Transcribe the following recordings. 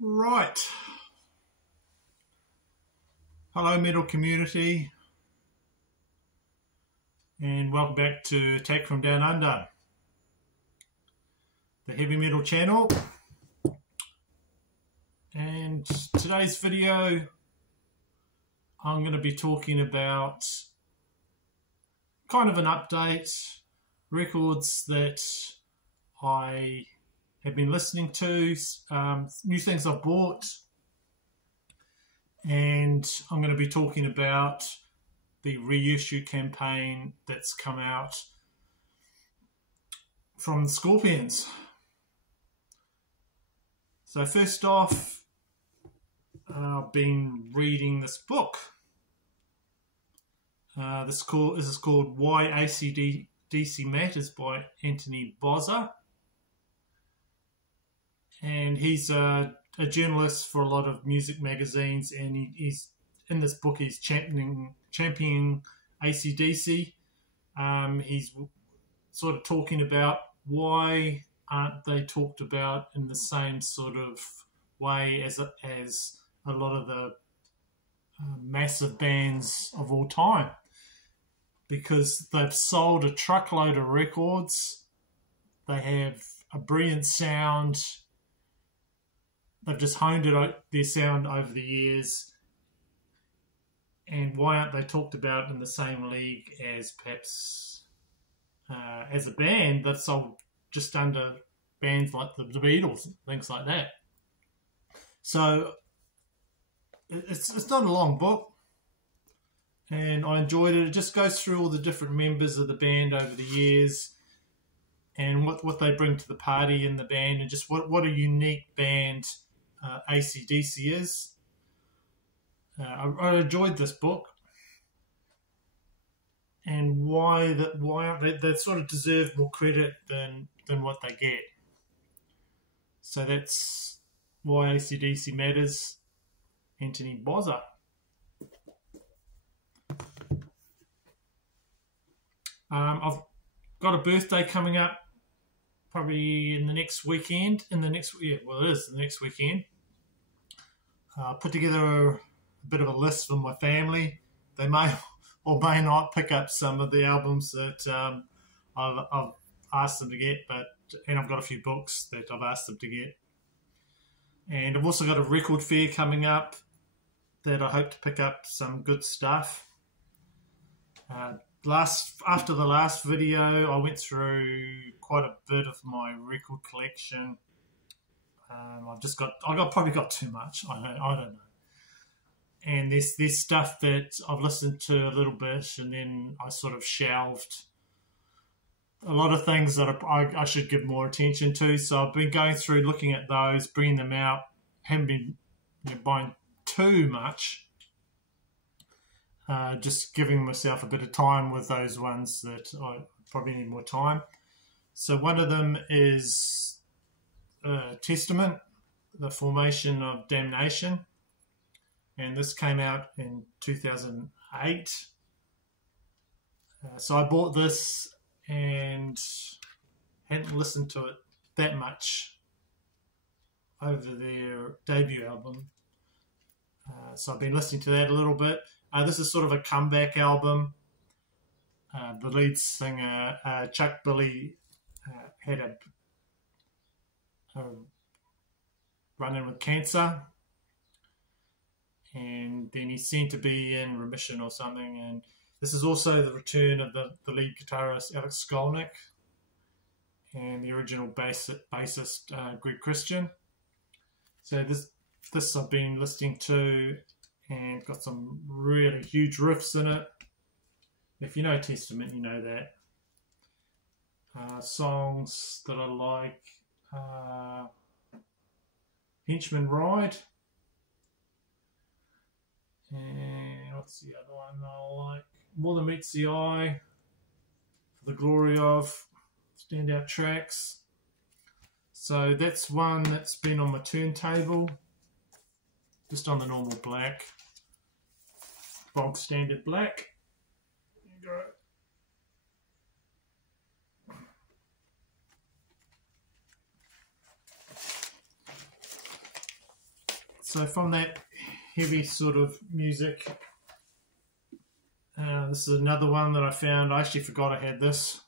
Right. Hello, metal community, and welcome back to Attack from Down Under, the heavy metal channel. And today's video, I'm going to be talking about kind of an update, records that I have been listening to, new things I've bought, and I'm going to be talking about the reissue campaign that's come out from the Scorpions. So first off, I've been reading this book. This is called Why AC/DC Matters by Anthony Bozza. And he's a journalist for a lot of music magazines, and he's in this book he's championing AC/DC. He's sort of talking about why aren't they talked about in the same sort of way as a lot of the massive bands of all time, because they've sold a truckload of records, they have a brilliant sound, they've just honed their sound over the years, and why aren't they talked about in the same league as perhaps as a band that sold just under bands like the Beatles and things like that. So it's not a long book, and I enjoyed it. It just goes through all the different members of the band over the years and what they bring to the party in the band, and just what a unique band AC/DC is. I enjoyed this book, and why aren't they sort of deserve more credit than what they get. So that's Why AC/DC Matters, Anthony Bozza. I've got a birthday coming up probably in the next weekend. It is the next weekend. Put together a bit of a list for my family. They may or may not pick up some of the albums that I've asked them to get, and I've got a few books that I've asked them to get. And I've also got a record fair coming up that I hope to pick up some good stuff. After the last video, I went through quite a bit of my record collection. I probably got too much. I don't know. And there's stuff that I've listened to a little bit, and then I sort of shelved a lot of things that I should give more attention to. So I've been going through, looking at those, bringing them out. Haven't been buying too much. Just giving myself a bit of time with those ones that I probably need more time. So one of them is Testament, The Formation of Damnation. And this came out in 2008. So I bought this and hadn't listened to it that much over their debut album. So I've been listening to that a little bit. This is sort of a comeback album. The lead singer, Chuck Billy, had a run-in with cancer, and then he seemed to be in remission or something. And this is also the return of the lead guitarist, Alex Skolnick, and the original bassist, Greg Christian. So this I've been listening to, and got some really huge riffs in it. If you know Testament, you know that. Songs that I like, Henchman Ride, and what's the other one I like? More Than Meets the Eye, For the Glory Of, standout tracks. So that's one that's been on my turntable, just on the normal black, bog standard black. There you go. So from that heavy sort of music, this is another one that I found. I actually forgot I had this.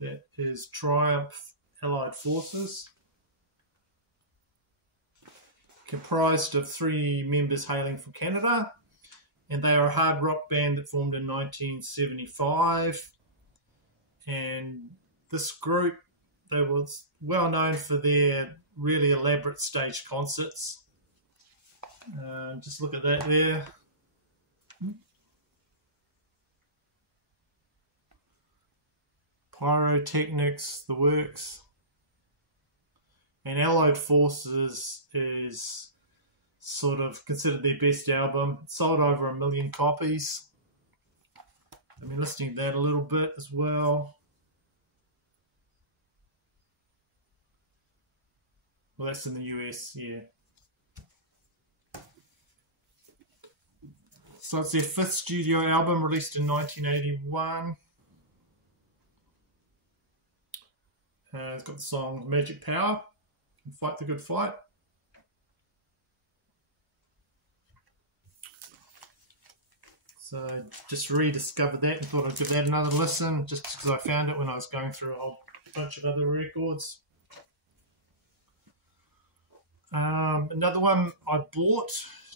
That is Triumph Allied Forces, comprised of 3 members hailing from Canada, and they are a hard rock band that formed in 1975. And this group, they were well known for their really elaborate stage concerts. Just look at that there. Pyrotechnics, the works. And Allied Forces is sort of considered their best album. It sold over 1 million copies. I've been listening to that a little bit as well. Well, that's in the US, yeah. So it's their 5th studio album, released in 1981. It's got the song Magic Power and Fight the Good Fight. So I just rediscovered that and thought I'd give that another listen, just because I found it when I was going through a whole bunch of other records. Another one I bought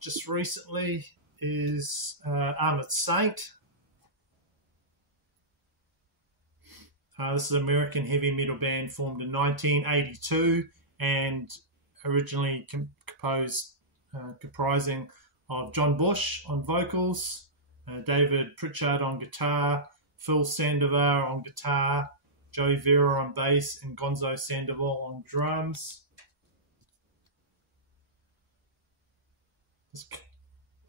just recently is Armored Saint. This is an American heavy metal band formed in 1982 and originally comprising of John Bush on vocals, David Pritchard on guitar, Phil Sandoval on guitar, Joey Vera on bass, and Gonzo Sandoval on drums.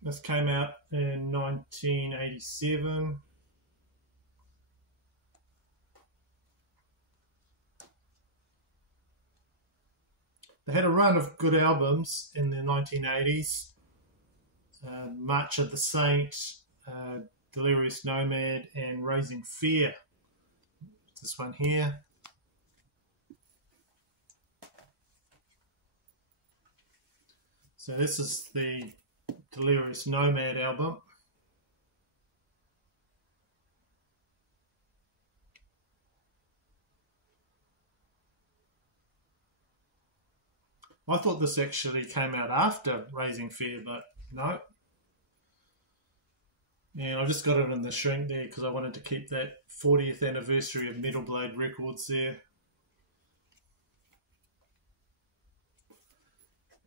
This came out in 1987. They had a run of good albums in the 1980s. March of the Saint, Delirious Nomad, and Raising Fear. This one here. So this is the Delirious Nomad album. I thought this actually came out after Raising Fear, but no. And I just got it in the shrink there because I wanted to keep that 40th anniversary of Metal Blade Records there.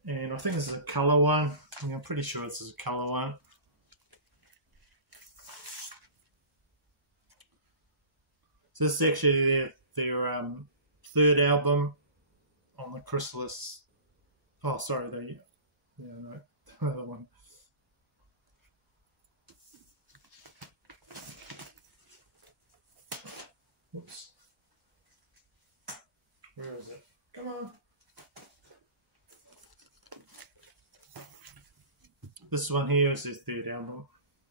And I think this is a colour one. I'm pretty sure this is a colour one. So this is actually their 3rd album on the Chrysalis. Oh, sorry, another one. Whoops. Where is it? Come on. This one here is their 3rd album.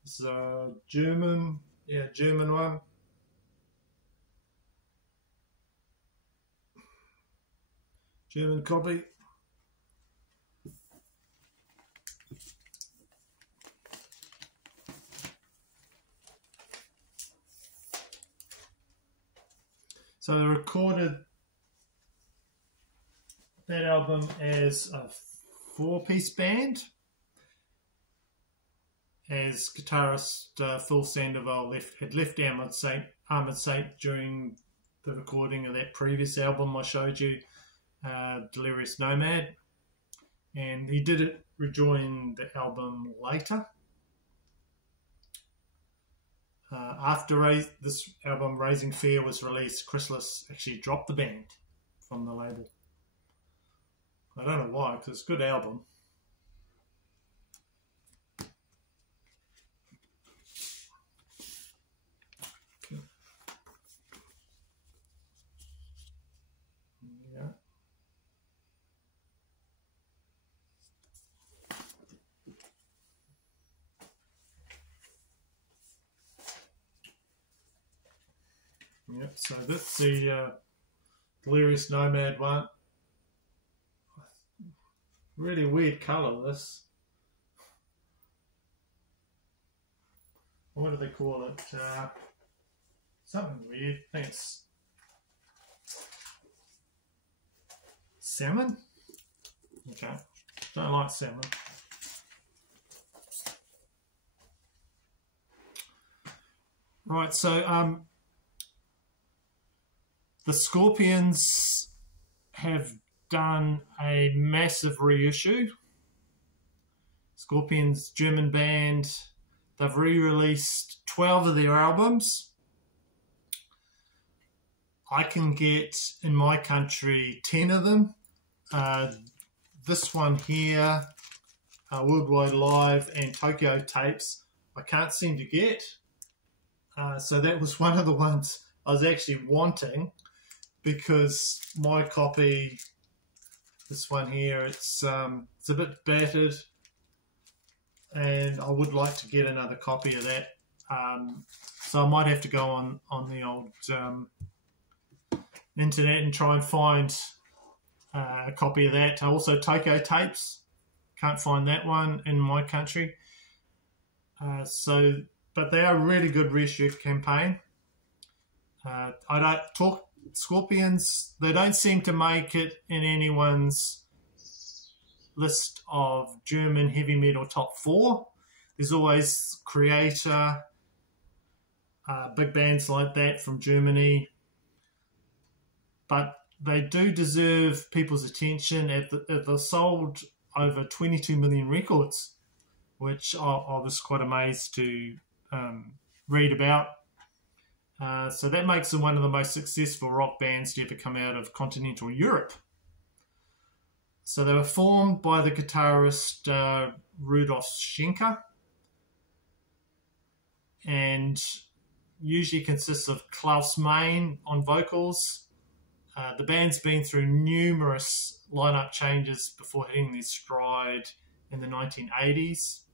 This is a German one. German copy. So they recorded that album as a 4-piece band, as guitarist Phil Sandoval had left Armored Saint during the recording of that previous album I showed you, Delirious Nomad, and he did rejoin the album later. After this album, Raising Fear, was released, Chrysalis actually dropped the band from the label. I don't know why, because it's a good album. Okay. Yeah. Yep, so that's the Delirious Nomad one. I Really weird colour, this. What do they call it? Something weird. I think it's salmon? Okay. Don't like salmon. Right, so the Scorpions have done a massive reissue. Scorpions, German band, they've re-released 12 of their albums. I can get, in my country, 10 of them. This one here, Worldwide Live and Tokyo Tapes, I can't seem to get. So that was one of the ones I was actually wanting, because my copy, this one here, it's a bit battered, and I would like to get another copy of that. So I might have to go on the old internet and try and find a copy of that. Also Tokyo Tapes, can't find that one in my country. But they are a really good reissue campaign. I don't talk Scorpions. They don't seem to make it in anyone's list of German heavy metal top 4. There's always Creator, big bands like that from Germany. But they do deserve people's attention. They've sold over 22 million records, which I was quite amazed to read about. So that makes them one of the most successful rock bands to ever come out of continental Europe. So they were formed by the guitarist Rudolf Schenker, and usually consists of Klaus Meine on vocals. The band's been through numerous lineup changes before hitting their stride in the 1980s.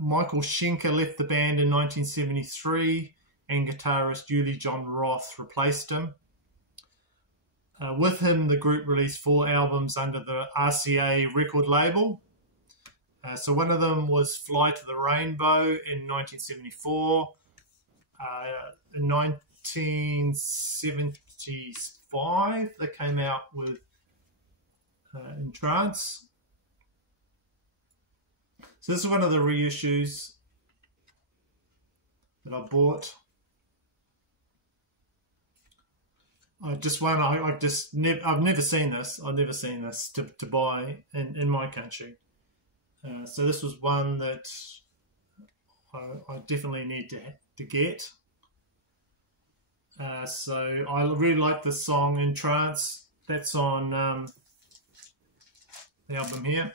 Michael Schenker left the band in 1973, and guitarist Uli John Roth replaced him. With him, the group released 4 albums under the RCA record label. So one of them was Fly to the Rainbow in 1974. In 1975, they came out with In Trance. So this is one of the reissues that I bought. I've never seen this. I've never seen this to buy in my country. So this was one that I definitely need to get. So I really like the song In Trance. That's on the album here.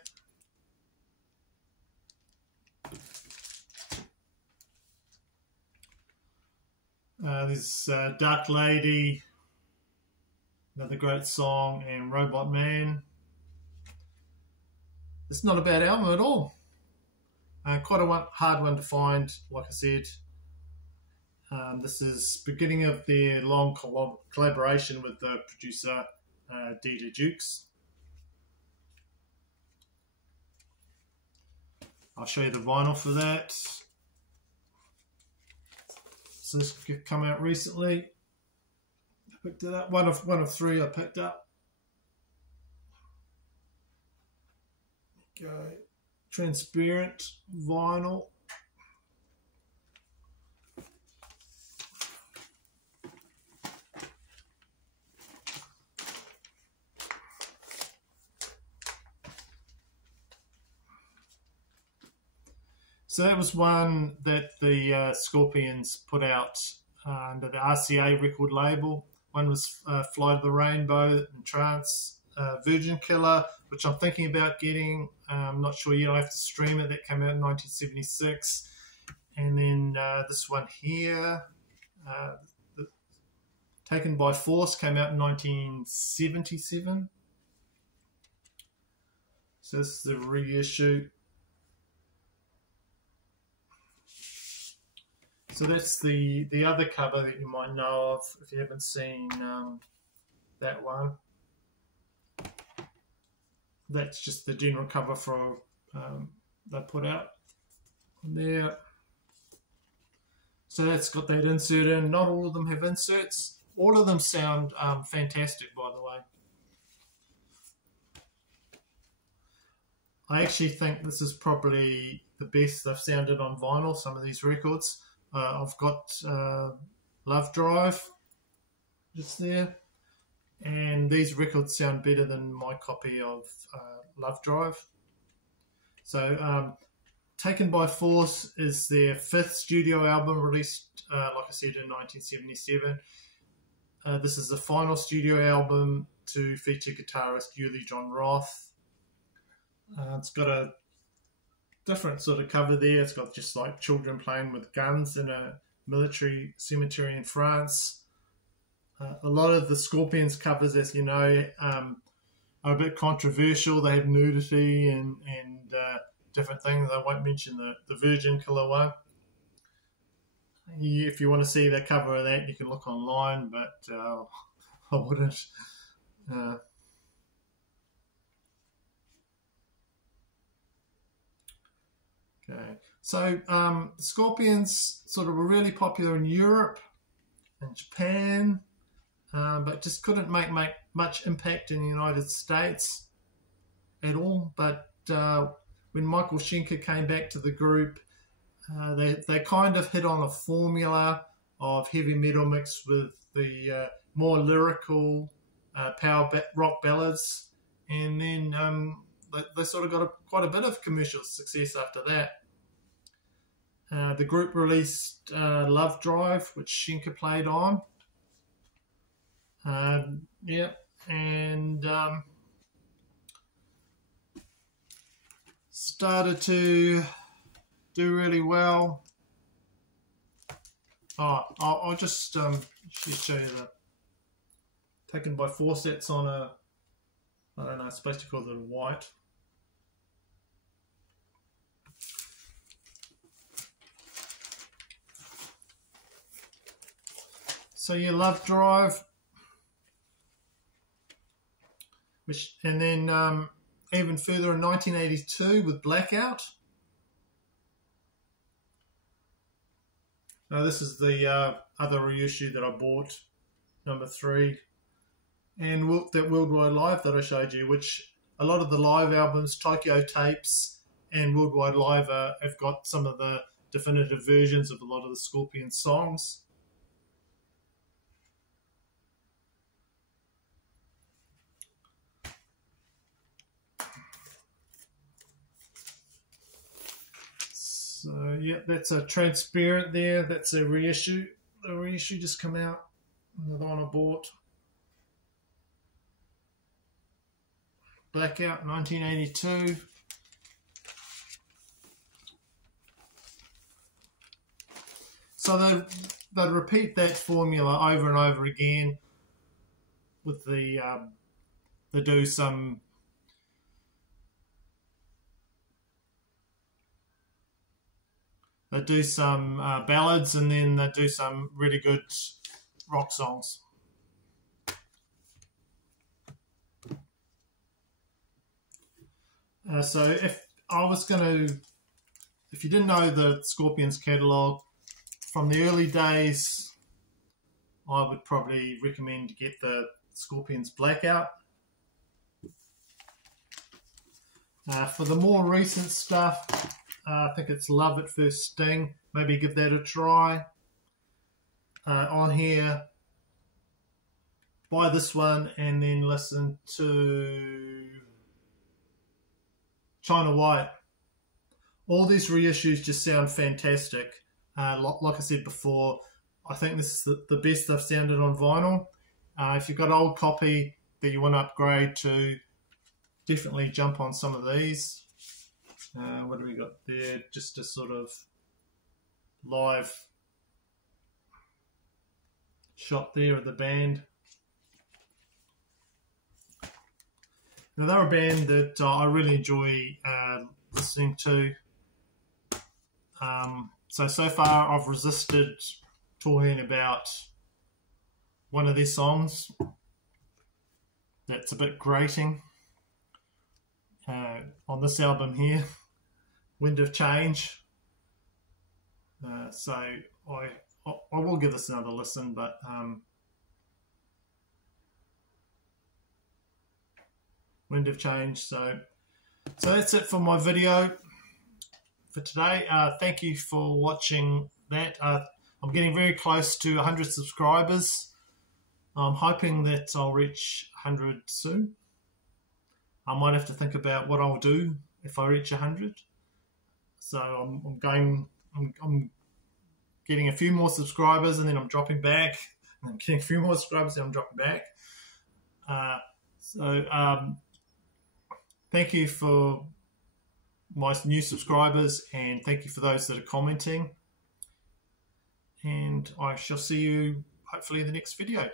There's Dark Lady, another great song, and Robot Man. It's not a bad album at all. Quite a hard one to find, like I said. This is beginning of their long collaboration with the producer Dieter Dukes. I'll show you the vinyl for that. So this come out recently. I picked it up. One of 3 I picked up. Okay. Transparent vinyl. So that was one that the Scorpions put out under the RCA record label. One was Fly to the Rainbow, In Trance, Virgin Killer, which I'm thinking about getting. I'm not sure yet. I have to stream it. That came out in 1976. And then this one here, Taken by Force, came out in 1977. So this is the reissue. So that's the other cover that you might know of if you haven't seen that one. that's just the general cover for they put out there. So that's got that insert in. Not all of them have inserts. All of them sound fantastic, by the way. I actually think this is probably the best they've sounded on vinyl, some of these records. I've got Love Drive just there. And these records sound better than my copy of Love Drive. So Taken by Force is their 5th studio album, released, like I said, in 1977. This is the final studio album to feature guitarist Uli Jon Roth. It's got a different sort of cover there. It's got just like children playing with guns in a military cemetery in France. A lot of the Scorpions covers, as you know, are a bit controversial. They have nudity and different things. I won't mention the Virgin Killer one. If you want to see the cover of that, you can look online, but I wouldn't. Okay, so Scorpions sort of were really popular in Europe and Japan, but just couldn't make much impact in the United States at all. But when Michael Schenker came back to the group, they kind of hit on a formula of heavy metal mixed with the more lyrical power rock ballads, and then they sort of got quite a bit of commercial success after that. The group released Love Drive, which Schenker played on. Started to do really well. I'll just show you the Taken by Force. That's on a, I don't know, it's supposed to call it white. So you Love Drive, and then even further in 1982 with Blackout. Now this is the other reissue that I bought, number 3, and that Worldwide Live that I showed you, which a lot of the live albums, Tokyo Tapes and Worldwide Live, have got some of the definitive versions of a lot of the Scorpion songs. So yeah, that's a Transparent there. That's a reissue. The reissue just come out. Another one I bought. Blackout, 1982. So they repeat that formula over and over again. With they do some. They do some ballads, and then they do some really good rock songs. So if you didn't know the Scorpions catalogue, from the early days, I would probably recommend to get the Scorpions Blackout. For the more recent stuff, I think it's Love at First Sting. Maybe give that a try. On here, buy this one and then listen to China White. All these reissues just sound fantastic. Like I said before, I think this is the best they've sounded on vinyl. If you've got an old copy that you want to upgrade to, definitely jump on some of these. What do we got there? Just a sort of live shot there of the band. Now they're a band that I really enjoy listening to. So far I've resisted talking about one of their songs that's a bit grating. on this album here, Wind of Change. So I will give this another listen, but Wind of Change. So that's it for my video for today. Thank you for watching that. I'm getting very close to 100 subscribers. I'm hoping that I'll reach 100 soon. I might have to think about what I'll do if I reach 100. So I'm getting a few more subscribers, and then I'm dropping back. I'm getting a few more subscribers, and I'm dropping back. Thank you for my new subscribers, and thank you for those that are commenting. And I shall see you hopefully in the next video.